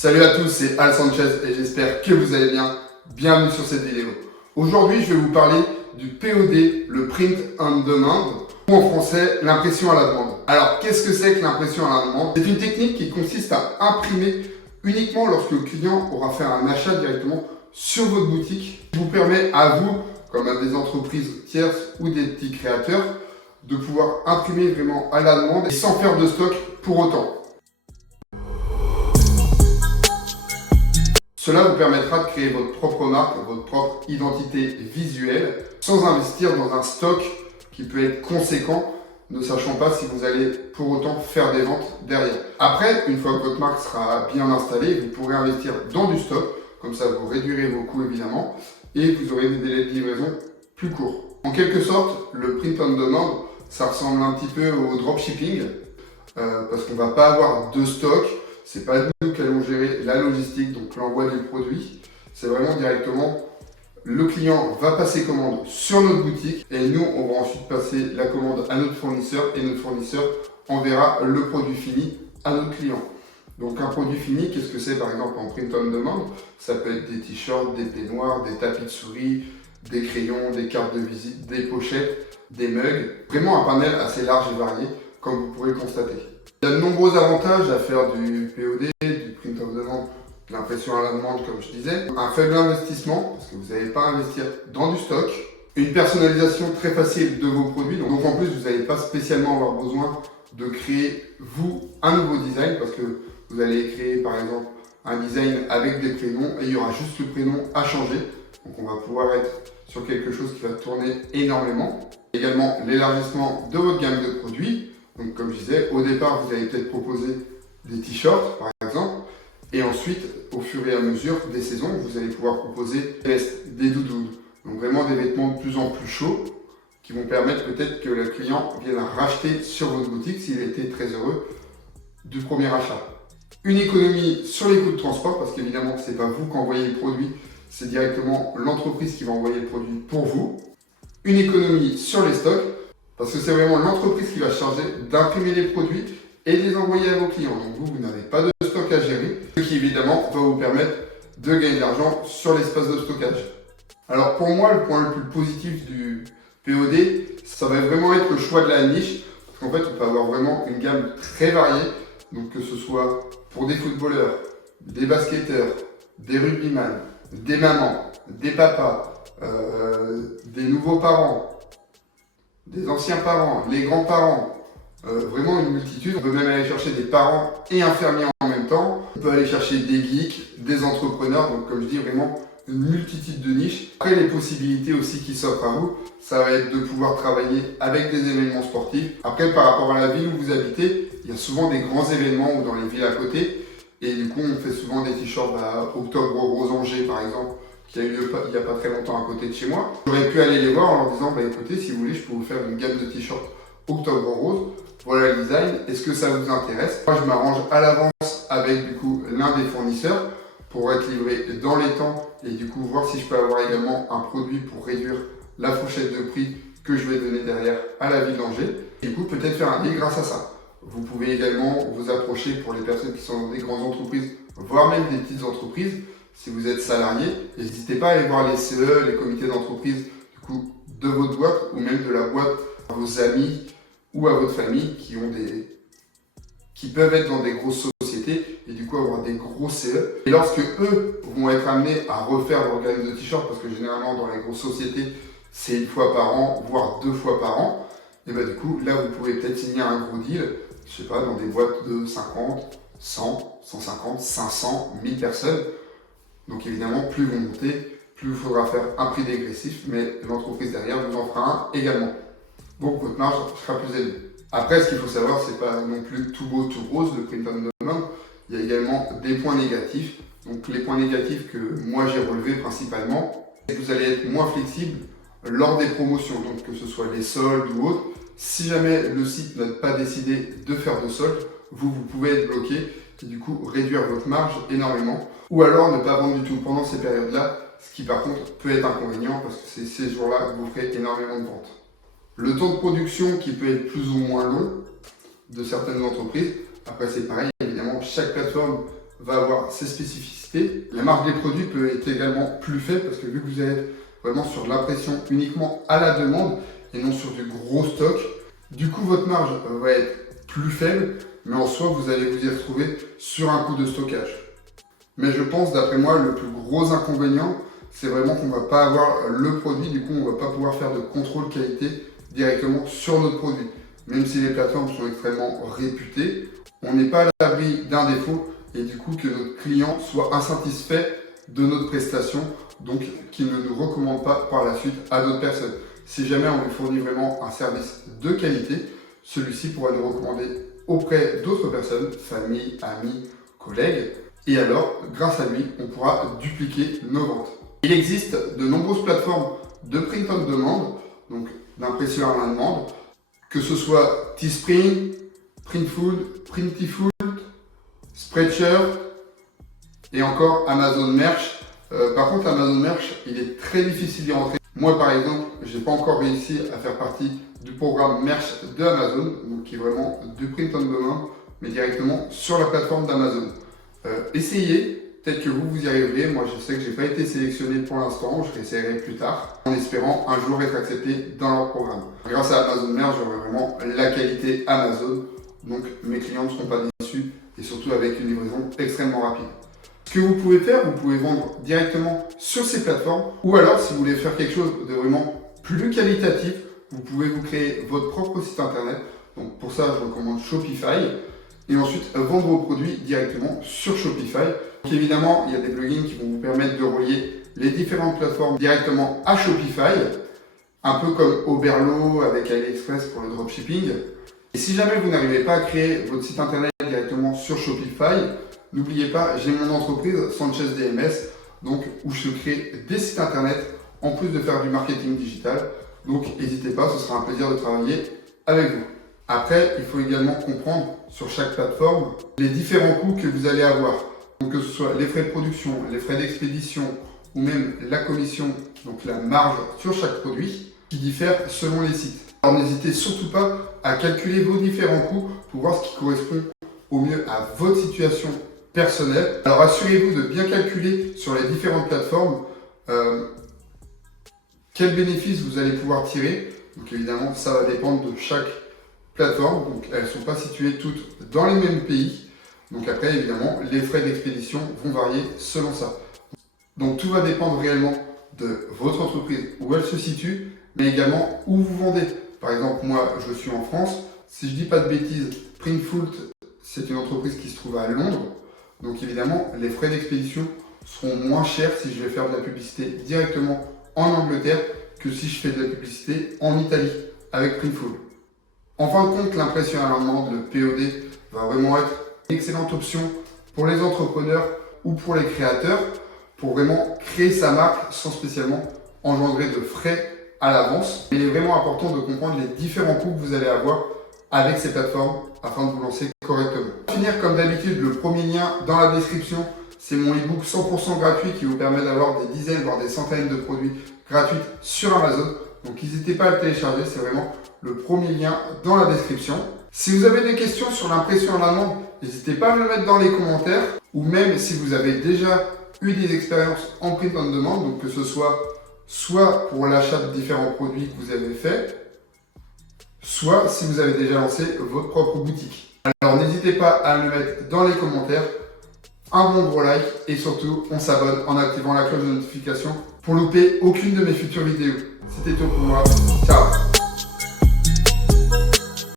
Salut à tous, c'est Al Sanchez et j'espère que vous allez bien. Bienvenue sur cette vidéo. Aujourd'hui, je vais vous parler du POD, le Print on Demand, ou en français, l'impression à la demande. Alors, qu'est-ce que c'est que l'impression à la demande? C'est une technique qui consiste à imprimer uniquement lorsque le client aura fait un achat directement sur votre boutique, qui vous permet à vous, comme à des entreprises tierces ou des petits créateurs, de pouvoir imprimer vraiment à la demande et sans faire de stock pour autant. Cela vous permettra de créer votre propre marque, votre propre identité visuelle, sans investir dans un stock qui peut être conséquent, ne sachant pas si vous allez pour autant faire des ventes derrière. Après, une fois que votre marque sera bien installée, vous pourrez investir dans du stock, comme ça vous réduirez vos coûts évidemment, et vous aurez des délais de livraison plus courts. En quelque sorte, le print on demand, ça ressemble un petit peu au dropshipping, parce qu'on ne va pas avoir de stock. C'est pas nous qui allons gérer la logistique, donc l'envoi du produit. C'est vraiment directement, le client va passer commande sur notre boutique et nous, on va ensuite passer la commande à notre fournisseur et notre fournisseur enverra le produit fini à notre client. Donc un produit fini, qu'est-ce que c'est par exemple en print on demand? Ça peut être des t-shirts, des peignoirs, des tapis de souris, des crayons, des cartes de visite, des pochettes, des mugs. Vraiment un panel assez large et varié, comme vous pourrez le constater. Il y a de nombreux avantages à faire du POD, du print on demand, de l'impression à la demande comme je disais. Un faible investissement, parce que vous n'allez pas investir dans du stock. Une personnalisation très facile de vos produits. Donc en plus, vous n'allez pas spécialement avoir besoin de créer, vous, un nouveau design, parce que vous allez créer par exemple un design avec des prénoms et il y aura juste le prénom à changer. Donc on va pouvoir être sur quelque chose qui va tourner énormément. Également l'élargissement de votre gamme de produits. Donc comme je disais, au départ, vous allez peut-être proposer des t-shirts, par exemple, et ensuite, au fur et à mesure des saisons, vous allez pouvoir proposer des vestes, des doudounes, donc vraiment des vêtements de plus en plus chauds, qui vont permettre peut-être que le client vienne racheter sur votre boutique s'il était très heureux du premier achat. Une économie sur les coûts de transport, parce qu'évidemment, ce n'est pas vous qui envoyez le produit, c'est directement l'entreprise qui va envoyer le produit pour vous. Une économie sur les stocks, parce que c'est vraiment l'entreprise qui va se charger d'imprimer les produits et de les envoyer à vos clients. Donc vous n'avez pas de stock à gérer, ce qui évidemment va vous permettre de gagner de l'argent sur l'espace de stockage. Alors pour moi, le point le plus positif du POD, ça va vraiment être le choix de la niche, parce qu'en fait on peut avoir vraiment une gamme très variée, donc que ce soit pour des footballeurs, des basketteurs, des rugbyman, des mamans, des papas, des nouveaux parents, des anciens parents, les grands-parents, vraiment une multitude. On peut même aller chercher des parents et infirmiers en même temps. On peut aller chercher des geeks, des entrepreneurs, donc comme je dis, vraiment une multitude de niches. Après, les possibilités aussi qui s'offrent à vous, ça va être de pouvoir travailler avec des événements sportifs. Après, par rapport à la ville où vous habitez, il y a souvent des grands événements ou dans les villes à côté. Et du coup, on fait souvent des t-shirts Octobre Rose Angers, par exemple, qui a eu lieu il n'y a pas très longtemps à côté de chez moi. J'aurais pu aller les voir en leur disant, écoutez, si vous voulez, je peux vous faire une gamme de t-shirts Octobre Rose. Voilà le design, est-ce que ça vous intéresse? Moi, je m'arrange à l'avance avec du coup l'un des fournisseurs pour être livré dans les temps et du coup voir si je peux avoir également un produit pour réduire la fourchette de prix que je vais donner derrière à la ville d'Angers. Du coup, peut-être faire un deal grâce à ça. Vous pouvez également vous approcher pour les personnes qui sont dans des grandes entreprises, voire même des petites entreprises. Si vous êtes salarié, n'hésitez pas à aller voir les CE, les comités d'entreprise du coup, de votre boîte ou même de la boîte à vos amis ou à votre famille qui peuvent être dans des grosses sociétés et du coup avoir des gros CE. Et lorsque eux vont être amenés à refaire leur gamme de t-shirts, parce que généralement dans les grosses sociétés, c'est une fois par an, voire 2 fois par an, et du coup là vous pouvez peut-être signer un gros deal, je sais pas, dans des boîtes de 50, 100, 150, 500, 1000 personnes. Donc évidemment, plus vous montez, plus il faudra faire un prix dégressif, mais l'entreprise derrière vous en fera un également. Donc votre marge sera plus élevée. Après, ce qu'il faut savoir, c'est pas non plus tout beau, tout rose, le print on demand. Il y a également des points négatifs. Donc les points négatifs que moi j'ai relevés principalement, c'est que vous allez être moins flexible lors des promotions, donc que ce soit les soldes ou autres. Si jamais le site n'a pas décidé de faire de soldes, vous pouvez être bloqué et du coup réduire votre marge énormément. Ou alors ne pas vendre du tout pendant ces périodes-là, ce qui par contre peut être inconvénient parce que c'est ces jours-là que vous ferez énormément de ventes. Le temps de production qui peut être plus ou moins long de certaines entreprises, après c'est pareil, évidemment chaque plateforme va avoir ses spécificités. La marge des produits peut être également plus faible parce que vu que vous êtes vraiment sur l'impression uniquement à la demande et non sur du gros stock, du coup votre marge va être plus faible, mais en soi vous allez vous y retrouver sur un coût de stockage. Mais je pense, d'après moi, le plus gros inconvénient, c'est vraiment qu'on ne va pas avoir le produit, du coup on ne va pas pouvoir faire de contrôle qualité directement sur notre produit. Même si les plateformes sont extrêmement réputées, on n'est pas à l'abri d'un défaut et du coup que notre client soit insatisfait de notre prestation, donc qu'il ne nous recommande pas par la suite à d'autres personnes. Si jamais on lui fournit vraiment un service de qualité, celui-ci pourra nous recommander auprès d'autres personnes, famille, amis, collègues, et alors, grâce à lui, on pourra dupliquer nos ventes. Il existe de nombreuses plateformes de print on demand, donc d'impression à la demande, que ce soit Teespring, Printful, Printiful, Spreadshirt et encore Amazon Merch. Par contre, Amazon Merch, il est très difficile d'y rentrer. Moi, par exemple, je n'ai pas encore réussi à faire partie du programme Merch de Amazon, donc qui est vraiment du print on demand, mais directement sur la plateforme d'Amazon. Essayez, peut-être que vous y arriverez. Moi, je sais que je n'ai pas été sélectionné pour l'instant, je réessayerai plus tard, en espérant un jour être accepté dans leur programme. Grâce à Amazon Merch, j'aurai vraiment la qualité Amazon, donc mes clients ne seront pas déçus et surtout avec une livraison extrêmement rapide. Ce que vous pouvez faire, vous pouvez vendre directement sur ces plateformes, ou alors si vous voulez faire quelque chose de vraiment plus qualitatif, vous pouvez vous créer votre propre site internet. Donc pour ça, je recommande Shopify. Et ensuite, vendre vos produits directement sur Shopify. Donc évidemment, il y a des plugins qui vont vous permettre de relier les différentes plateformes directement à Shopify, un peu comme Oberlo avec AliExpress pour le dropshipping. Et si jamais vous n'arrivez pas à créer votre site internet directement sur Shopify, n'oubliez pas, j'ai mon entreprise Sanchez DMS, donc où je crée des sites internet en plus de faire du marketing digital. Donc n'hésitez pas, ce sera un plaisir de travailler avec vous. Après, il faut également comprendre sur chaque plateforme les différents coûts que vous allez avoir. Donc que ce soit les frais de production, les frais d'expédition ou même la commission, donc la marge sur chaque produit, qui diffèrent selon les sites. Alors n'hésitez surtout pas à calculer vos différents coûts pour voir ce qui correspond au mieux à votre situation personnelle. Alors assurez-vous de bien calculer sur les différentes plateformes quels bénéfices vous allez pouvoir tirer. Donc évidemment, ça va dépendre de chaque plateforme. Donc elles ne sont pas situées toutes dans les mêmes pays. Donc après, évidemment, les frais d'expédition vont varier selon ça. Donc tout va dépendre réellement de votre entreprise, où elle se situe, mais également où vous vendez. Par exemple, moi, je suis en France. Si je dis pas de bêtises, Printful, c'est une entreprise qui se trouve à Londres. Donc évidemment, les frais d'expédition seront moins chers si je vais faire de la publicité directement en Angleterre que si je fais de la publicité en Italie avec Printful. En fin de compte, l'impression à la demande, le POD, va vraiment être une excellente option pour les entrepreneurs ou pour les créateurs pour vraiment créer sa marque sans spécialement engendrer de frais à l'avance. Il est vraiment important de comprendre les différents coûts que vous allez avoir avec ces plateformes afin de vous lancer correctement. Pour finir, comme d'habitude, le premier lien dans la description, c'est mon ebook 100% gratuit qui vous permet d'avoir des dizaines, voire des centaines de produits gratuits sur Amazon. Donc n'hésitez pas à le télécharger, c'est vraiment le premier lien dans la description. Si vous avez des questions sur l'impression à la demande, n'hésitez pas à me le mettre dans les commentaires, ou même si vous avez déjà eu des expériences en print on demand, donc que ce soit pour l'achat de différents produits que vous avez fait, soit si vous avez déjà lancé votre propre boutique. Alors n'hésitez pas à me le mettre dans les commentaires, un bon gros like et surtout on s'abonne en activant la cloche de notification pour louper aucune de mes futures vidéos. C'était tout pour moi, ciao.